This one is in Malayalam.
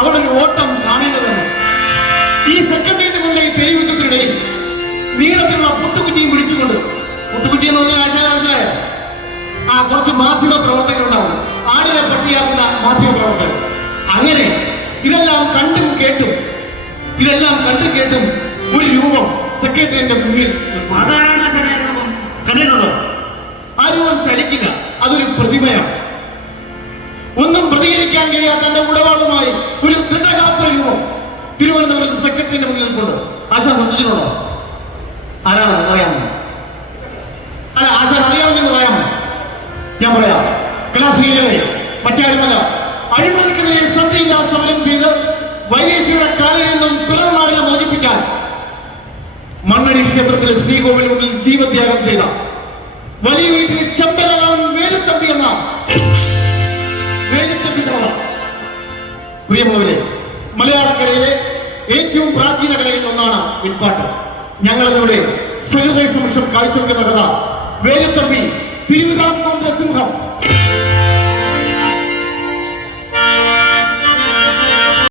അവളൊരു ഓട്ടം കാണേണ്ടതാണ്. ഈ സെക്രട്ടേറിയറ്റ് മുന്നിലെ തെരുവുറ്റത്തിനിടയിൽ നീളത്തിലുള്ള പുട്ടുകുറ്റിയും പിടിച്ചുകൊണ്ട്, പുട്ടുകുറ്റി എന്ന് പറഞ്ഞാൽ ആശായ കുറച്ച് മാധ്യമ പ്രവർത്തകരുണ്ടാവും, ആടിനെ പട്ടിയാക്കുന്ന മാധ്യമ പ്രവർത്തകർ. അങ്ങനെ ഇതെല്ലാം കണ്ടും കേട്ടും ഒരു രൂപം സെക്രട്ടറിയുടെ മുന്നിൽ കണ്ടിട്ടുണ്ടോ? ആ രൂപം ചലിക്കില്ല, അതൊരു പ്രതിമയാണ്. ഒന്നും പ്രതികരിക്കാൻ കഴിയാത്ത തന്റെ ഉടവാളുമായി ഒരു ദൃഢഗാത്ര രൂപം തിരുവനന്തപുരത്ത് സെക്രട്ടറിയുടെ മുന്നിൽ കൊണ്ട് ആശാൻ ശ്രദ്ധിച്ചിട്ടുണ്ടോ? ആരാണെന്ന് അറിയാമോ? അല്ല, ആശാൻ അറിയാമെന്ന് പറയാമോ? ഞാൻ പറയാം. കലാശ്രീകളെ മറ്റാരുമല്ല, അഴിമതിക്കെതിരെ സന്ധിയില്ലാ സമരം ചെയ്ത് വൈദേശിയുടെ കാലിൽ നിന്നും പിറന്നാളിനെ മോചിപ്പിക്കാൻ മണ്ണടി ക്ഷേത്രത്തിലെ ശ്രീകോവിൽ മുന്നിൽ ജീവത്യാഗം ചെയ്ത വലിയ വീട്ടിൽ ചെമ്പലകാവൻ വേലുത്തമ്പി എന്ന പ്രിയമുള്ളവരെ, മലയാളക്കരയിലെ ഏറ്റവും പ്രാചീന കലകളിൽ ഒന്നാണ് വിൽപ്പാട്ട്. ഞങ്ങളിവിടെ സഹൃദയ സമക്ഷം കാഴ്ചവെക്കുന്ന കഥ വേലുത്തമ്പി തിരുവിതാംകൂറിന്റെ സിംഹം.